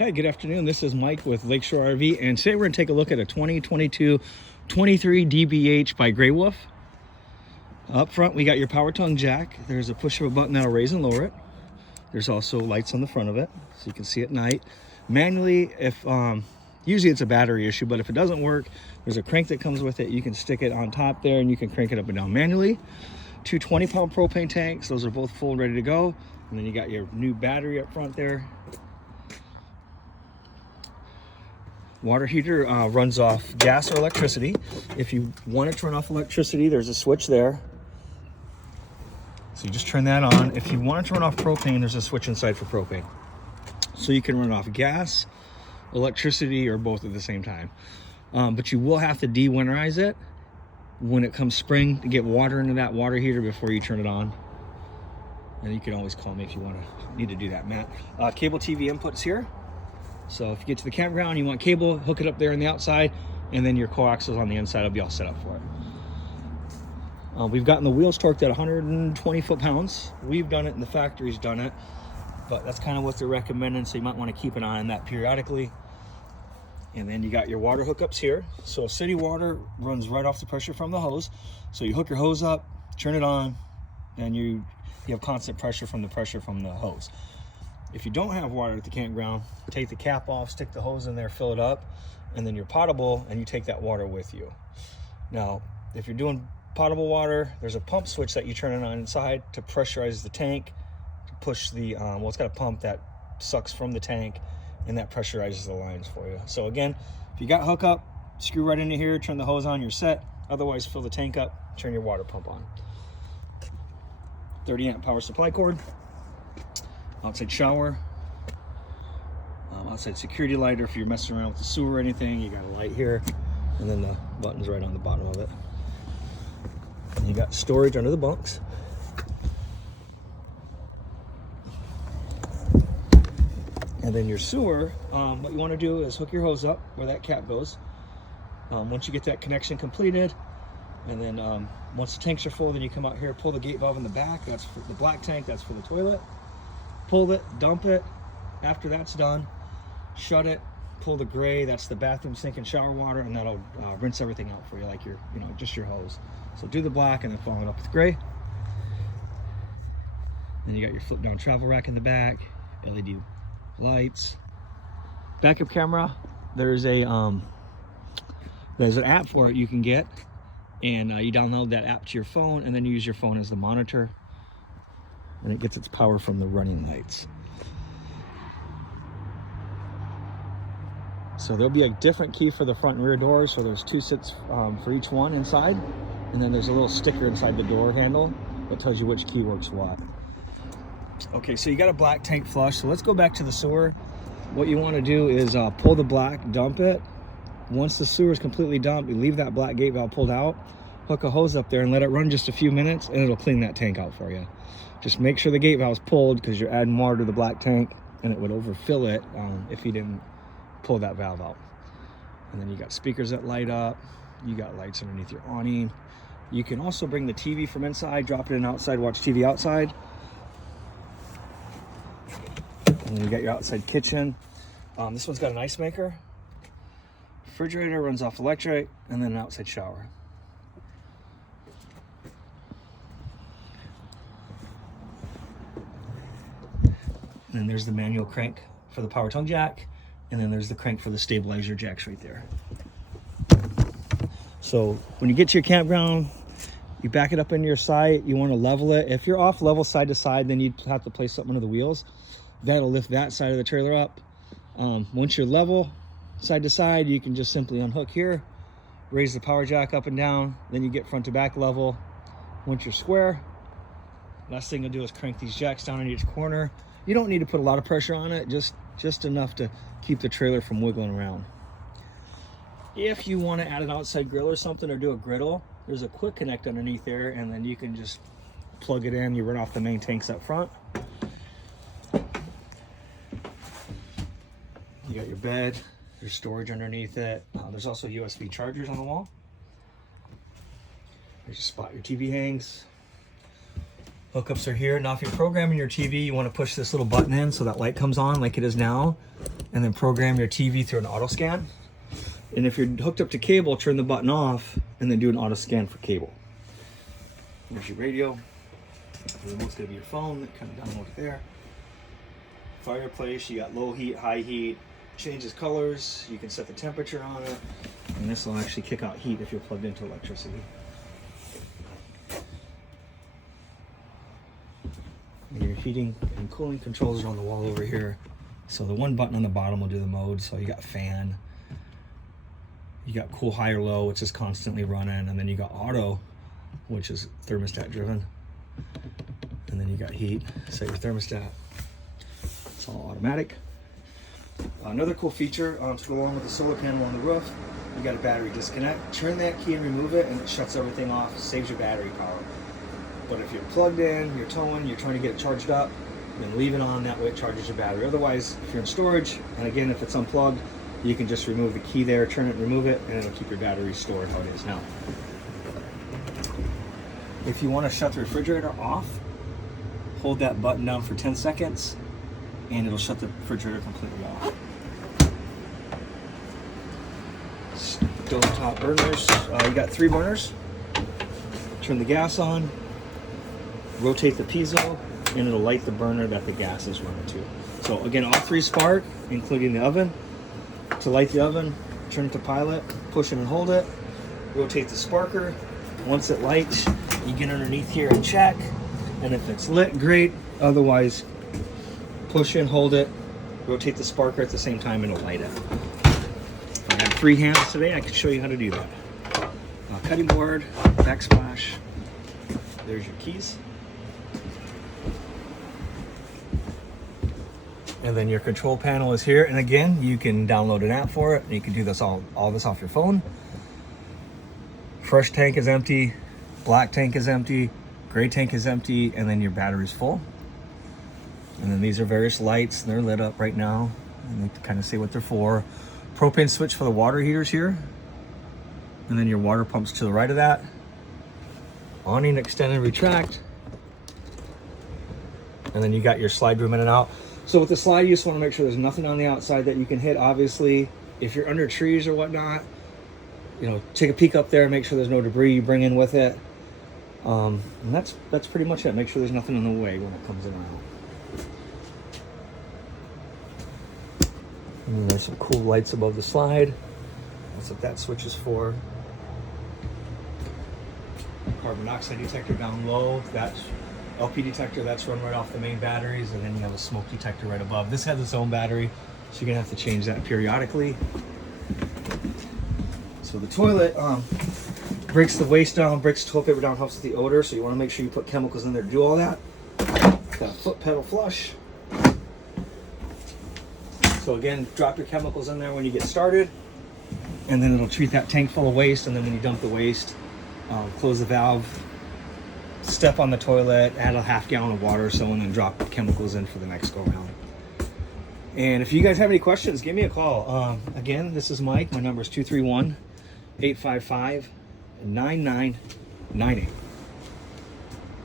Hey, good afternoon. This is Mike with Lakeshore RV, and today we're going to take a look at a 2022 23 DBH by GreyWolf. Up front, we got your power tongue jack. There's a push of a button that'll raise and lower it. There's also lights on the front of it, so you can see at night. Manually, if usually it's a battery issue, but if it doesn't work, there's a crank that comes with it. You can stick it on top there, and you can crank it up and down manually. Two 20-pound propane tanks. Those are both full and ready to go. And then you got your new battery up front there. Water heater runs off gas or electricity. If you want it to run off electricity, there's a switch there. So you just turn that on. If you want it to run off propane, there's a switch inside for propane. So you can run off gas, electricity, or both at the same time. But you will have to de-winterize it when it comes spring to get water into that water heater before you turn it on. And you can always call me if you need to do that, Matt. Cable TV inputs here. So if you get to the campground, you want cable, hook it up there on the outside, and then your coaxials on the inside will be all set up for it. We've gotten the wheels torqued at 120 foot-pounds. We've done it and the factory's done it, but that's kind of what they're recommending, so you might want to keep an eye on that periodically. And then you got your water hookups here. So city water runs right off the pressure from the hose. So you hook your hose up, turn it on, and you have constant pressure from the hose. If you don't have water at the campground, take the cap off, stick the hose in there, fill it up, and then you're potable, and you take that water with you. Now, if you're doing potable water, there's a pump switch that you turn it on inside to pressurize the tank, to push the, it's got a pump that sucks from the tank, and that pressurizes the lines for you. So again, if you got hookup, screw right into here, turn the hose on, you're set. Otherwise, fill the tank up, turn your water pump on. 30 amp power supply cord. Outside shower, outside security light, or if you're messing around with the sewer or anything, you got a light here, and then the button's right on the bottom of it. And you got storage under the bunks. And then your sewer, what you want to do is hook your hose up where that cap goes. Once you get that connection completed, and then once the tanks are full, then you come out here, pull the gate valve in the back. That's for the black tank, that's for the toilet. Pull it, dump it. After that's done, shut it, pull the gray, that's the bathroom sink and shower water, and that'll rinse everything out for you, like your, just your hose. So do the black and then follow it up with gray. Then you got your flip down travel rack in the back, LED lights. Backup camera, there's an app for it you can get, and you download that app to your phone, and then you use your phone as the monitor. And it gets its power from the running lights. So there'll be a different key for the front and rear doors. So there's two sets for each one inside. And then there's a little sticker inside the door handle that tells you which key works what. Okay, so you got a black tank flush. So let's go back to the sewer. What you want to do is pull the black, dump it. Once the sewer is completely dumped, you leave that black gate valve pulled out, hook a hose up there and let it run just a few minutes, and it'll clean that tank out for you. Just make sure the gate valve's pulled, because you're adding water to the black tank, and it would overfill it if you didn't pull that valve out. And then you got speakers that light up. You got lights underneath your awning. You can also bring the TV from inside, drop it in outside, watch TV outside. And then you got your outside kitchen. This one's got an ice maker. Refrigerator runs off electric, and then an outside shower. And then there's the manual crank for the power tongue jack, and then there's the crank for the stabilizer jacks right there. So when you get to your campground, you back it up into your site, you want to level it. If you're off level side to side, then you'd have to place something under the wheels. That'll lift that side of the trailer up. Once you're level side to side, you can just simply unhook here, raise the power jack up and down, then you get front to back level. Once you're square, last thing you'll do is crank these jacks down in each corner. You don't need to put a lot of pressure on it, just enough to keep the trailer from wiggling around. If you want to add an outside grill or something, or do a griddle, there's a quick connect underneath there, and then you can just plug it in. You run off the main tanks up front. You got your bed, there's storage underneath it. There's also USB chargers on the wall. There's a spot your TV hangs. Hookups are here. Now if you're programming your TV, you want to push this little button in so that light comes on like it is now. and then program your TV through an auto scan. And if you're hooked up to cable, turn the button off and then do an auto scan for cable. There's your radio. The remote's gonna be your phone. Kind of download it there. Fireplace. You got low heat, high heat. Changes colors. You can set the temperature on it, and this will actually kick out heat if you're plugged into electricity. And your heating and cooling controls are on the wall over here. So the one button on the bottom will do the mode. So you got fan, you got cool high or low, which is constantly running, and then you got auto, which is thermostat driven, and then you got heat, set your thermostat. It's all automatic. Another cool feature to go along with the solar panel on the roof, you got a battery disconnect. Turn that key and remove it, and it shuts everything off, saves your battery power. But if you're plugged in, you're towing, you're trying to get it charged up, then leave it on, that way it charges your battery. Otherwise, if you're in storage, and again, if it's unplugged, you can just remove the key there, turn it, remove it, and it'll keep your battery stored how it is now. If you want to shut the refrigerator off, hold that button down for 10 seconds, and it'll shut the refrigerator completely off. Stove top burners. You got 3 burners. Turn the gas on, rotate the piezo, and it'll light the burner that the gas is running to. So again, all 3 spark, including the oven. To light the oven, turn it to pilot, push it and hold it, rotate the sparker. Once it lights, you get underneath here and check, and if it's lit, great. Otherwise, push and hold it, rotate the sparker at the same time, and it'll light it. If I had 3 hands today, I could show you how to do that. Cutting board, backsplash. There's your keys. And then your control panel is here. And again, you can download an app for it, and you can do this all this off your phone. Fresh tank is empty, black tank is empty, gray tank is empty, and then your battery's full. And then these are various lights, and they're lit up right now, and they kind of say what they're for. Propane switch for the water heaters here. And then your water pumps to the right of that. Awning, extend and retract. And then you got your slide room in and out. So with the slide, you just want to make sure there's nothing on the outside that you can hit. Obviously, if you're under trees or whatnot, you know, take a peek up there, make sure there's no debris you bring in with it. And that's pretty much it. Make sure there's nothing in the way when it comes in and out. And then there's some cool lights above the slide. That's what that switch is for. Carbon monoxide detector down low. That's LP detector, that's run right off the main batteries, and then you have a smoke detector right above. This has its own battery, so you're gonna have to change that periodically. So the toilet breaks the waste down, breaks the toilet paper down, helps with the odor, so you wanna make sure you put chemicals in there to do all that. Got a foot pedal flush. So again, drop your chemicals in there when you get started, and then it'll treat that tank full of waste, and then when you dump the waste, close the valve, step on the toilet, add a half gallon of water or so, and then drop chemicals in for the next go round. And if you guys have any questions, give me a call. Again, this is Mike. My number is 231-855-9998.